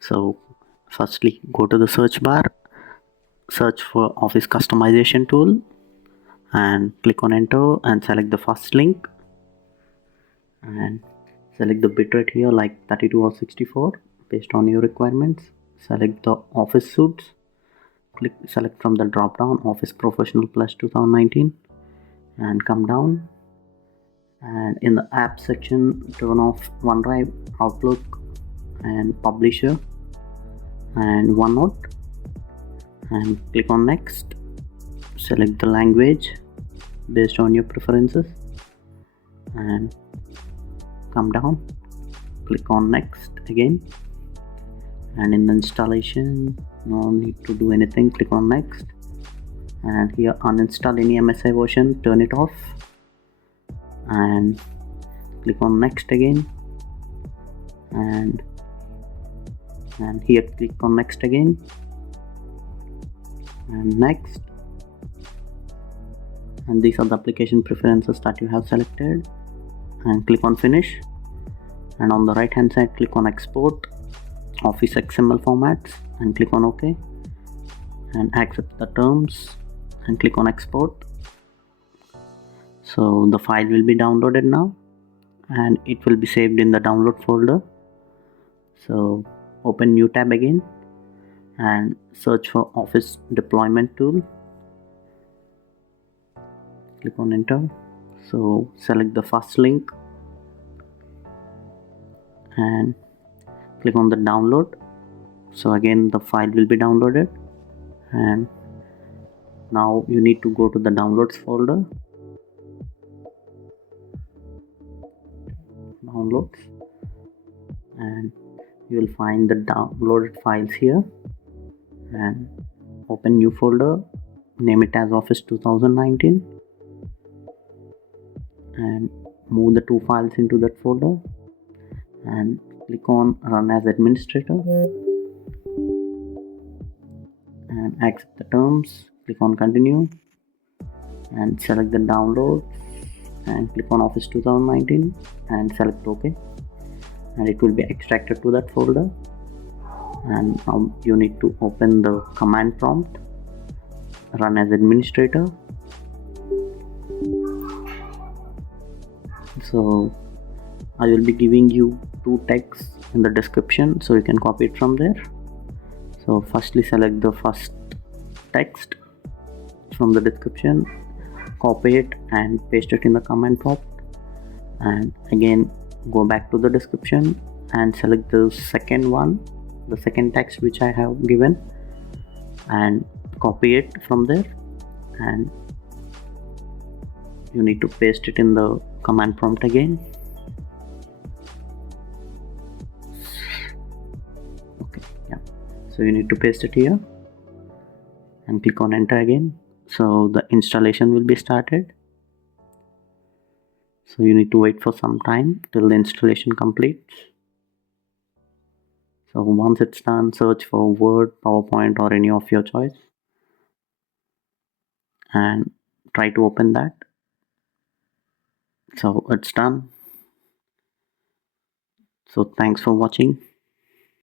So firstly, go to the search bar, search for Office Customization Tool, and click on enter and select the first link, and select the bitrate here like 32 or 64 based on your requirements. Select the Office suits, select from the drop down Office Professional Plus 2019 and come down, and in the app section turn off OneDrive, Outlook and Publisher and OneNote, and click on next. Select the language based on your preferences and come down, click on next again, and in the installation no need to do anything, click on next, and here uninstall any MSI version, turn it off, and click on next again, and here click on next again and next, and these are the application preferences that you have selected, and click on finish, and on the right hand side click on export Office XML formats and click on OK and accept the terms and click on export. So the file will be downloaded now and it will be saved in the download folder. So open new tab again and search for Office Deployment Tool, click on enter. So select the first link and click on the download. So again the file will be downloaded, and now you need to go to the downloads folder, downloads, and you will find the downloaded files here, and open new folder, name it as Office 2019 and move the two files into that folder and click on run as administrator and accept the terms, click on continue and select the download and click on Office 2019 and select OK, and it will be extracted to that folder. And now you need to open the command prompt, run as administrator. So I will be giving you two texts in the description, so you can copy it from there. So firstly select the first text from the description, copy it and paste it in the command prompt, and again go back to the description and select the second one, the second text which I have given, and copy it from there, and you need to paste it in the command prompt again. Okay, yeah, so you need to paste it here and click on enter again. So the installation will be started, so you need to wait for some time till the installation completes. So once it's done, search for Word, PowerPoint or any of your choice and try to open that. So it's done. So thanks for watching.